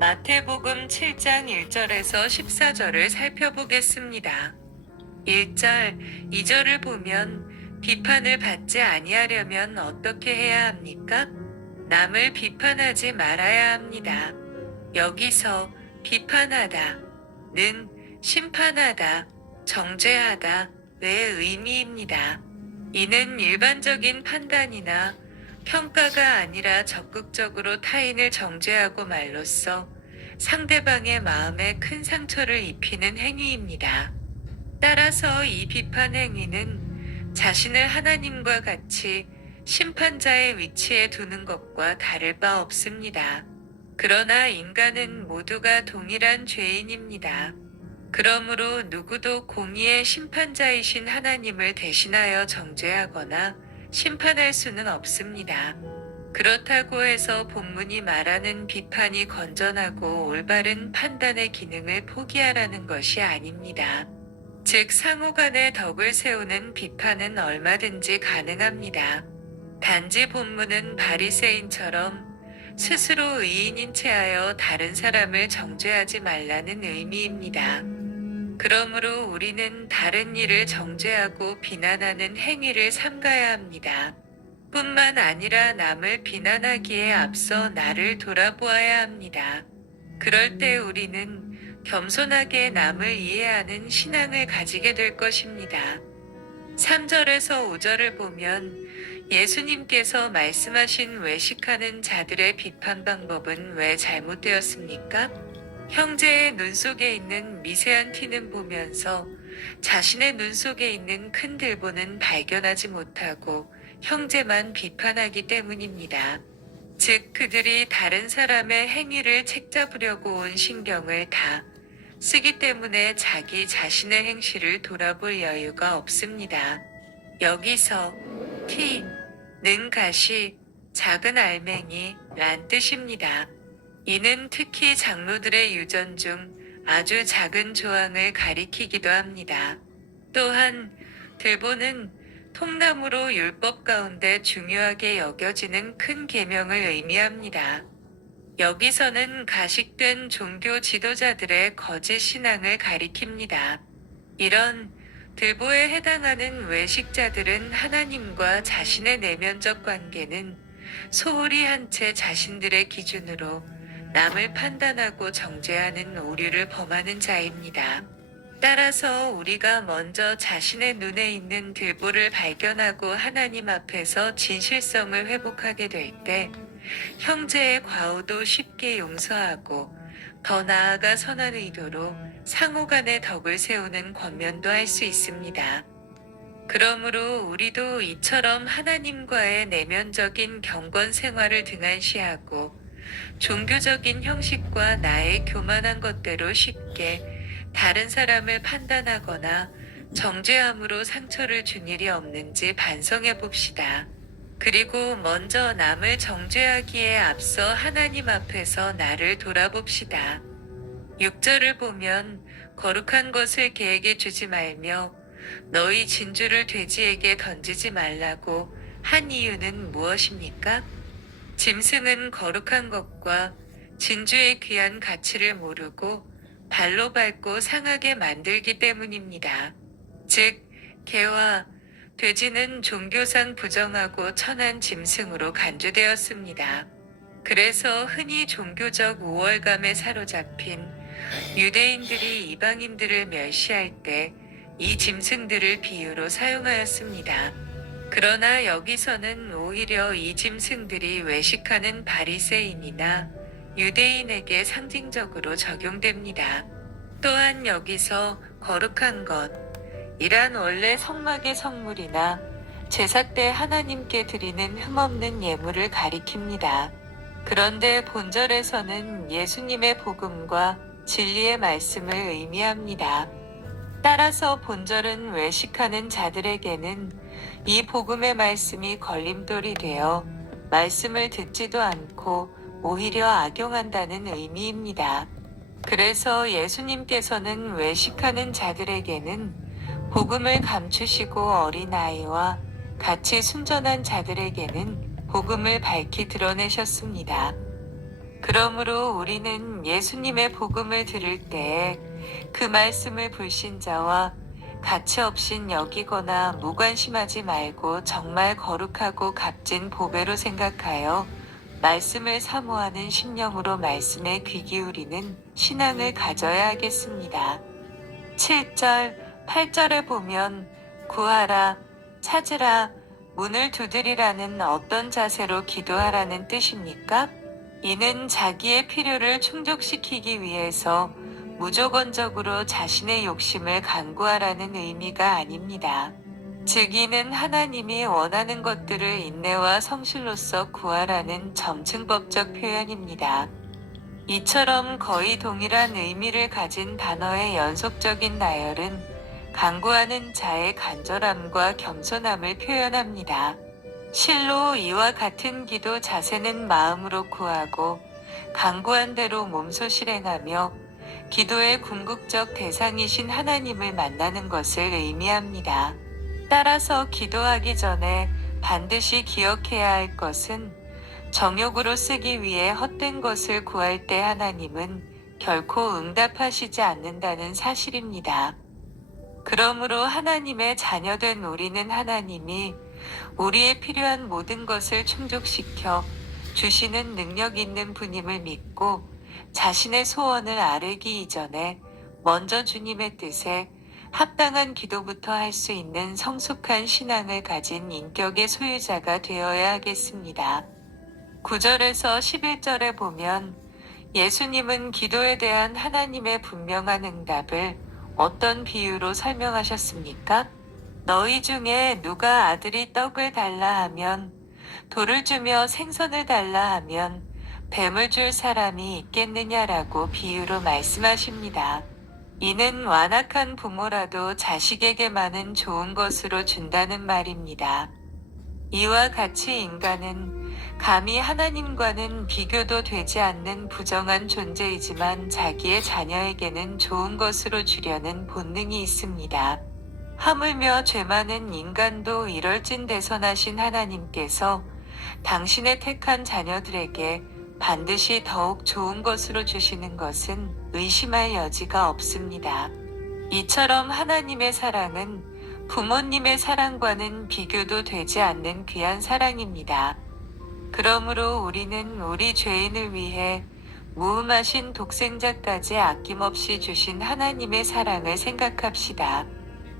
마태복음 7장 1절에서 14절을 살펴보겠습니다. 1절, 2절을 보면 비판을 받지 아니하려면 어떻게 해야 합니까? 남을 비판하지 말아야 합니다. 여기서 비판하다는 심판하다, 정죄하다의 의미입니다. 이는 일반적인 판단이나 평가가 아니라 적극적으로 타인을 정죄하고 말로써 상대방의 마음에 큰 상처를 입히는 행위입니다. 따라서 이 비판 행위는 자신을 하나님과 같이 심판자의 위치에 두는 것과 다를 바 없습니다. 그러나 인간은 모두가 동일한 죄인입니다. 그러므로 누구도 공의의 심판자이신 하나님을 대신하여 정죄하거나 심판할 수는 없습니다. 그렇다고 해서 본문이 말하는 비판이 건전하고 올바른 판단의 기능을 포기하라는 것이 아닙니다. 즉 상호 간의 덕을 세우는 비판은 얼마든지 가능합니다. 단지 본문은 바리새인처럼 스스로 의인인 체하여 다른 사람을 정죄하지 말라는 의미입니다. 그러므로 우리는 다른 이를 정죄하고 비난하는 행위를 삼가야 합니다. 뿐만 아니라 남을 비난하기에 앞서 나를 돌아보아야 합니다. 그럴 때 우리는 겸손하게 남을 이해하는 신앙을 가지게 될 것입니다. 3절에서 5절을 보면 예수님께서 말씀하신 외식하는 자들의 비판 방법은 왜 잘못되었습니까? 형제의 눈 속에 있는 미세한 티는 보면서 자신의 눈 속에 있는 큰 들보는 발견하지 못하고 형제만 비판하기 때문입니다. 즉 그들이 다른 사람의 행위를 책잡으려고 온 신경을 다 쓰기 때문에 자기 자신의 행실을 돌아볼 여유가 없습니다. 여기서 티는 가시, 작은 알맹이란 뜻입니다. 이는 특히 장로들의 유전 중 아주 작은 조항을 가리키기도 합니다. 또한 들보는 통나무로 율법 가운데 중요하게 여겨지는 큰 계명을 의미합니다. 여기서는 가식된 종교 지도자들의 거짓 신앙을 가리킵니다. 이런 들보에 해당하는 외식자들은 하나님과 자신의 내면적 관계는 소홀히 한 채 자신들의 기준으로 남을 판단하고 정죄하는 오류를 범하는 자입니다. 따라서 우리가 먼저 자신의 눈에 있는 들보를 발견하고 하나님 앞에서 진실성을 회복하게 될 때 형제의 과오도 쉽게 용서하고 더 나아가 선한 의도로 상호 간의 덕을 세우는 권면도 할 수 있습니다. 그러므로 우리도 이처럼 하나님과의 내면적인 경건 생활을 등한시하고 종교적인 형식과 나의 교만한 것대로 쉽게 다른 사람을 판단하거나 정죄함으로 상처를 준 일이 없는지 반성해 봅시다. 그리고 먼저 남을 정죄하기에 앞서 하나님 앞에서 나를 돌아봅시다. 6절을 보면 거룩한 것을 개에게 주지 말며 너희 진주를 돼지에게 던지지 말라고 한 이유는 무엇입니까? 짐승은 거룩한 것과 진주의 귀한 가치를 모르고 발로 밟고 상하게 만들기 때문입니다. 즉, 개와 돼지는 종교상 부정하고 천한 짐승으로 간주되었습니다. 그래서 흔히 종교적 우월감에 사로잡힌 유대인들이 이방인들을 멸시할 때 이 짐승들을 비유로 사용하였습니다. 그러나 여기서는 오히려 이 짐승들이 외식하는 바리새인이나 유대인에게 상징적으로 적용됩니다. 또한 여기서 거룩한 것, 이란 원래 성막의 성물이나 제사 때 하나님께 드리는 흠없는 예물을 가리킵니다. 그런데 본절에서는 예수님의 복음과 진리의 말씀을 의미합니다. 따라서 본절은 외식하는 자들에게는 이 복음의 말씀이 걸림돌이 되어 말씀을 듣지도 않고 오히려 악용한다는 의미입니다. 그래서 예수님께서는 외식하는 자들에게는 복음을 감추시고 어린아이와 같이 순전한 자들에게는 복음을 밝히 드러내셨습니다. 그러므로 우리는 예수님의 복음을 들을 때 그 말씀을 불신자와 가치 없인 여기거나 무관심하지 말고 정말 거룩하고 값진 보배로 생각하여 말씀을 사모하는 심령으로 말씀에 귀 기울이는 신앙을 가져야 하겠습니다. 7절, 8절에 보면 구하라, 찾으라, 문을 두드리라는 어떤 자세로 기도하라는 뜻입니까? 이는 자기의 필요를 충족시키기 위해서 무조건적으로 자신의 욕심을 간구하라는 의미가 아닙니다. 즉 이는 하나님이 원하는 것들을 인내와 성실로서 구하라는 점층법적 표현입니다. 이처럼 거의 동일한 의미를 가진 단어의 연속적인 나열은 간구하는 자의 간절함과 겸손함을 표현합니다. 실로 이와 같은 기도 자세는 마음으로 구하고 간구한 대로 몸소 실행하며 기도의 궁극적 대상이신 하나님을 만나는 것을 의미합니다. 따라서 기도하기 전에 반드시 기억해야 할 것은 정욕으로 쓰기 위해 헛된 것을 구할 때 하나님은 결코 응답하시지 않는다는 사실입니다. 그러므로 하나님의 자녀된 우리는 하나님이 우리의 필요한 모든 것을 충족시켜 주시는 능력 있는 분임을 믿고 자신의 소원을 아뢰기 이전에 먼저 주님의 뜻에 합당한 기도부터 할 수 있는 성숙한 신앙을 가진 인격의 소유자가 되어야 하겠습니다. 9절에서 11절에 보면 예수님은 기도에 대한 하나님의 분명한 응답을 어떤 비유로 설명하셨습니까? 너희 중에 누가 아들이 떡을 달라 하면 돌을 주며 생선을 달라 하면 뱀을 줄 사람이 있겠느냐라고 비유로 말씀하십니다. 이는 완악한 부모라도 자식에게만은 좋은 것으로 준다는 말입니다. 이와 같이 인간은 감히 하나님과는 비교도 되지 않는 부정한 존재이지만 자기의 자녀에게는 좋은 것으로 주려는 본능이 있습니다. 하물며 죄 많은 인간도 이럴진대선하신 하나님께서 당신의 택한 자녀들에게 반드시 더욱 좋은 것으로 주시는 것은 의심할 여지가 없습니다. 이처럼 하나님의 사랑은 부모님의 사랑과는 비교도 되지 않는 귀한 사랑입니다. 그러므로 우리는 우리 죄인을 위해 무음하신 독생자까지 아낌없이 주신 하나님의 사랑을 생각합시다.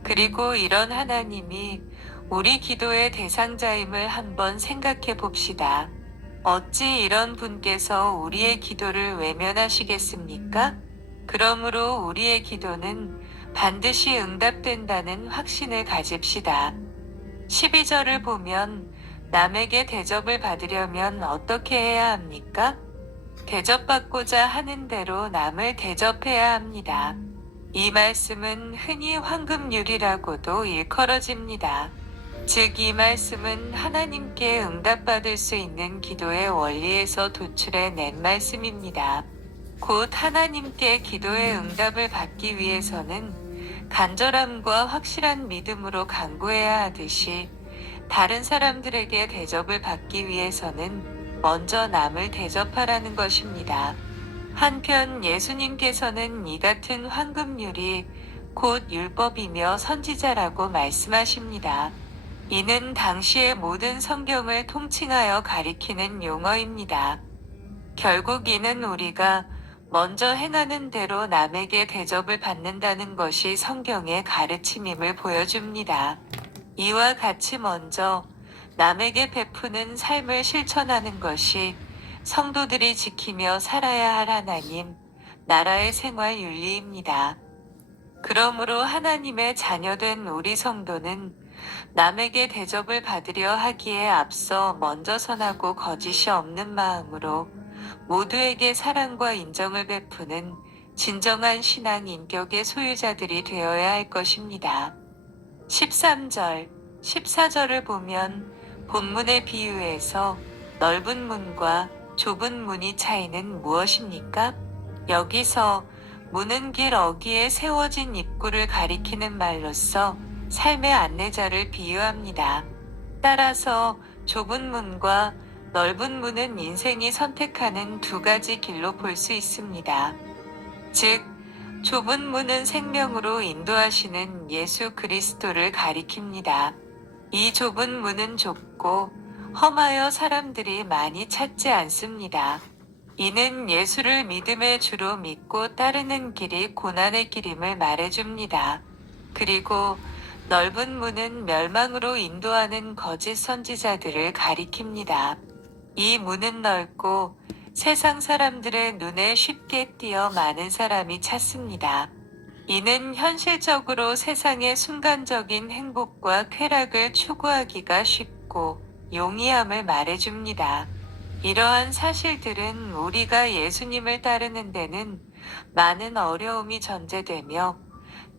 그리고 이런 하나님이 우리 기도의 대상자임을 한번 생각해 봅시다. 어찌 이런 분께서 우리의 기도를 외면하시겠습니까? 그러므로 우리의 기도는 반드시 응답된다는 확신을 가집시다. 12절을 보면 남에게 대접을 받으려면 어떻게 해야 합니까? 대접받고자 하는 대로 남을 대접해야 합니다. 이 말씀은 흔히 황금률이라고도 일컬어집니다. 즉 이 말씀은 하나님께 응답받을 수 있는 기도의 원리에서 도출해 낸 말씀입니다. 곧 하나님께 기도의 응답을 받기 위해서는 간절함과 확실한 믿음으로 간구해야 하듯이 다른 사람들에게 대접을 받기 위해서는 먼저 남을 대접하라는 것입니다. 한편 예수님께서는 이 같은 황금률이 곧 율법이며 선지자라고 말씀하십니다. 이는 당시의 모든 성경을 통칭하여 가리키는 용어입니다. 결국 이는 우리가 먼저 행하는 대로 남에게 대접을 받는다는 것이 성경의 가르침임을 보여줍니다. 이와 같이 먼저 남에게 베푸는 삶을 실천하는 것이 성도들이 지키며 살아야 할 하나님, 나라의 생활 윤리입니다. 그러므로 하나님의 자녀된 우리 성도는 남에게 대접을 받으려 하기에 앞서 먼저 선하고 거짓이 없는 마음으로 모두에게 사랑과 인정을 베푸는 진정한 신앙 인격의 소유자들이 되어야 할 것입니다. 13절, 14절을 보면 본문의 비유에서 넓은 문과 좁은 문의 차이는 무엇입니까? 여기서 문은 길 어귀에 세워진 입구를 가리키는 말로써 삶의 안내자를 비유합니다. 따라서 좁은 문과 넓은 문은 인생이 선택하는 두 가지 길로 볼 수 있습니다. 즉, 좁은 문은 생명으로 인도하시는 예수 그리스도를 가리킵니다. 이 좁은 문은 좁고 험하여 사람들이 많이 찾지 않습니다. 이는 예수를 믿음의 주로 믿고 따르는 길이 고난의 길임을 말해줍니다. 그리고 넓은 문은 멸망으로 인도하는 거짓 선지자들을 가리킵니다. 이 문은 넓고 세상 사람들의 눈에 쉽게 띄어 많은 사람이 찾습니다. 이는 현실적으로 세상의 순간적인 행복과 쾌락을 추구하기가 쉽고 용이함을 말해줍니다. 이러한 사실들은 우리가 예수님을 따르는 데는 많은 어려움이 전제되며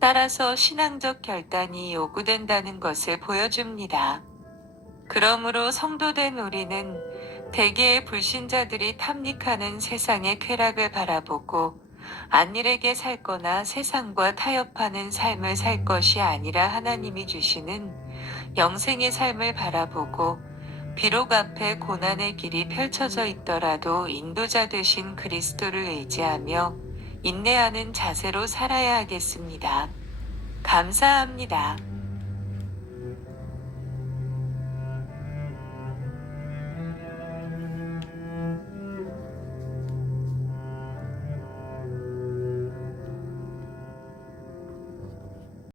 따라서 신앙적 결단이 요구된다는 것을 보여줍니다. 그러므로 성도된 우리는 대개의 불신자들이 탐닉하는 세상의 쾌락을 바라보고 안일하게 살거나 세상과 타협하는 삶을 살 것이 아니라 하나님이 주시는 영생의 삶을 바라보고 비록 앞에 고난의 길이 펼쳐져 있더라도 인도자 되신 그리스도를 의지하며 인내하는 자세로 살아야 하겠습니다. 감사합니다.